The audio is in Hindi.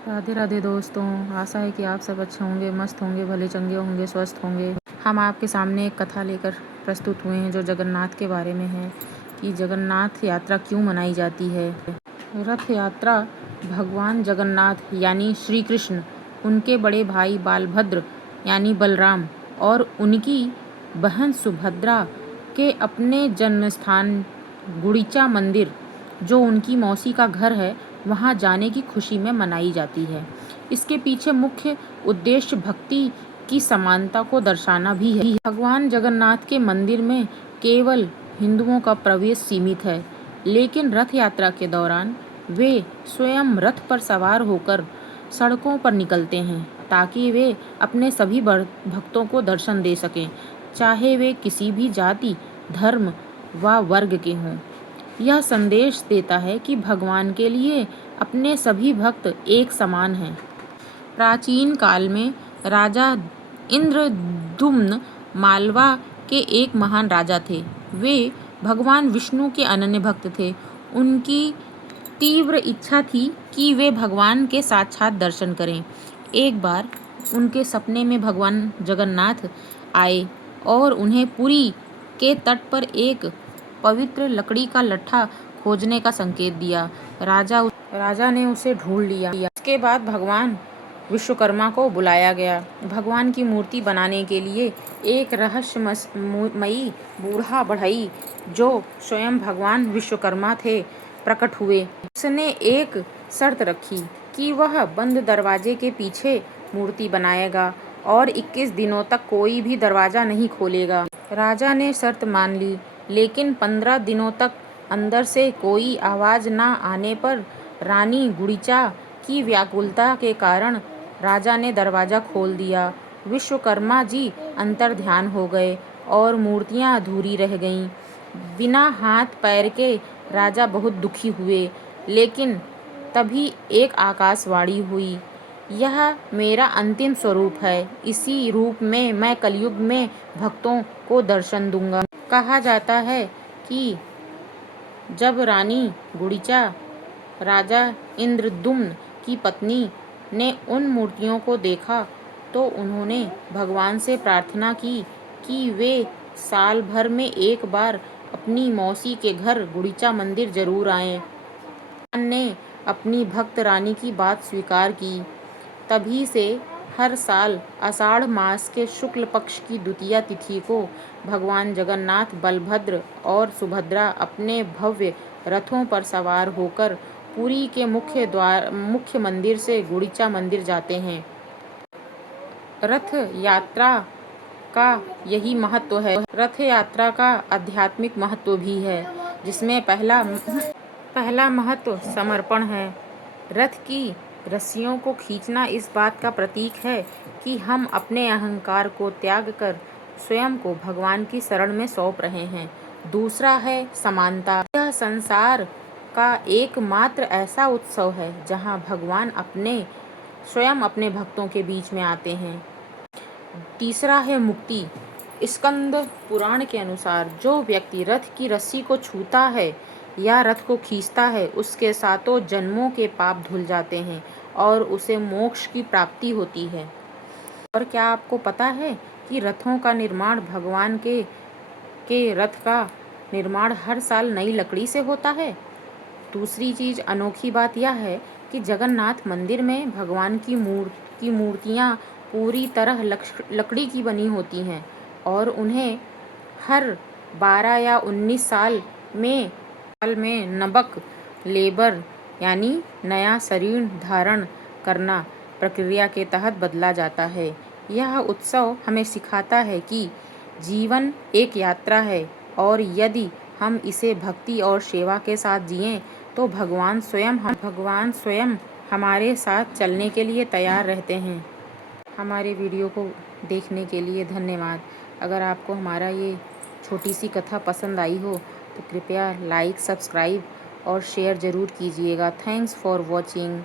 राधे राधे दोस्तों, आशा है कि आप सब अच्छे होंगे, मस्त होंगे, भले चंगे होंगे, स्वस्थ होंगे। हम आपके सामने एक कथा लेकर प्रस्तुत हुए हैं जो जगन्नाथ के बारे में है कि जगन्नाथ यात्रा क्यों मनाई जाती है। रथ यात्रा भगवान जगन्नाथ यानी श्री कृष्ण, उनके बड़े भाई बालभद्र यानी बलराम और उनकी बहन सुभद्रा के अपने जन्मस्थान गुड़ीचा मंदिर, जो उनकी मौसी का घर है, वहां जाने की खुशी में मनाई जाती है। इसके पीछे मुख्य उद्देश्य भक्ति की समानता को दर्शाना भी है। भगवान जगन्नाथ के मंदिर में केवल हिंदुओं का प्रवेश सीमित है, लेकिन रथ यात्रा के दौरान वे स्वयं रथ पर सवार होकर सड़कों पर निकलते हैं ताकि वे अपने सभी भक्तों को दर्शन दे सकें, चाहे वे किसी भी जाति, धर्म व वर्ग के हों। यह संदेश देता है कि भगवान के लिए अपने सभी भक्त एक समान हैं। प्राचीन काल में राजा इंद्रद्युम्न मालवा के एक महान राजा थे। वे भगवान विष्णु के अनन्य भक्त थे। उनकी तीव्र इच्छा थी कि वे भगवान के साक्षात दर्शन करें। एक बार उनके सपने में भगवान जगन्नाथ आए और उन्हें पुरी के तट पर एक पवित्र लकड़ी का लट्ठा खोजने का संकेत दिया। राजा ने उसे ढूंढ लिया। इसके बाद भगवान विश्वकर्मा को बुलाया गया। भगवान की मूर्ति बनाने के लिए एक रहस्यमयी बूढ़ा बढ़ई, जो स्वयं भगवान विश्वकर्मा थे, प्रकट हुए। उसने एक शर्त रखी कि वह बंद दरवाजे के पीछे मूर्ति बनाएगा और 21 दिनों तक कोई भी दरवाजा नहीं खोलेगा। राजा ने शर्त मान ली, लेकिन 15 दिनों तक अंदर से कोई आवाज न आने पर रानी गुड़ीचा की व्याकुलता के कारण राजा ने दरवाजा खोल दिया। विश्वकर्मा जी अंतर्ध्यान हो गए और मूर्तियां अधूरी रह गईं। बिना हाथ पैर के राजा बहुत दुखी हुए, लेकिन तभी एक आकाशवाणी हुई, यह मेरा अंतिम स्वरूप है। इसी रूप में मैं कलयुग में भक्तों को दर्शन दूंगा। कहा जाता है कि जब रानी गुड़ीचा राजा इंद्रद्युम्न की पत्नी ने उन मूर्तियों को देखा तो उन्होंने भगवान से प्रार्थना की कि वे साल भर में एक बार अपनी मौसी के घर गुड़ीचा मंदिर जरूर आएं। भगवान ने अपनी भक्त रानी की बात स्वीकार की। तभी से हर साल आषाढ़ मास के शुक्ल पक्ष की द्वितीया तिथि को भगवान जगन्नाथ, बलभद्र और सुभद्रा अपने भव्य रथों पर सवार होकर पुरी के मुख्य मंदिर से गुड़ीचा मंदिर जाते हैं। रथ यात्रा का यही महत्व है। रथ यात्रा का आध्यात्मिक महत्व भी है, जिसमें पहला महत्व समर्पण है। रथ की रस्सियों को खींचना इस बात का प्रतीक है कि हम अपने अहंकार को त्याग कर स्वयं को भगवान की शरण में सौंप रहे हैं। दूसरा है समानता। यह संसार का एकमात्र ऐसा उत्सव है जहां भगवान स्वयं अपने भक्तों के बीच में आते हैं। तीसरा है मुक्ति। स्कंद पुराण के अनुसार जो व्यक्ति रथ की रस्सी को छूता है या रथ को खींचता है, उसके सातों जन्मों के पाप धुल जाते हैं और उसे मोक्ष की प्राप्ति होती है। और क्या आपको पता है कि रथों का निर्माण भगवान के रथ का निर्माण हर साल नई लकड़ी से होता है। दूसरी चीज, अनोखी बात यह है कि जगन्नाथ मंदिर में भगवान की मूर्तियां पूरी तरह लकड़ी की बनी होती हैं और उन्हें हर 12 या 19 साल में नबक लेबर यानी नया शरीर धारण करना प्रक्रिया के तहत बदला जाता है। यह उत्सव हमें सिखाता है कि जीवन एक यात्रा है और यदि हम इसे भक्ति और सेवा के साथ जिएं तो भगवान स्वयं हमारे साथ चलने के लिए तैयार रहते हैं। हमारे वीडियो को देखने के लिए धन्यवाद। अगर आपको हमारा ये छोटी सी कथा पसंद आई हो तो कृपया लाइक, सब्सक्राइब और शेयर ज़रूर कीजिएगा। Thanks for watching.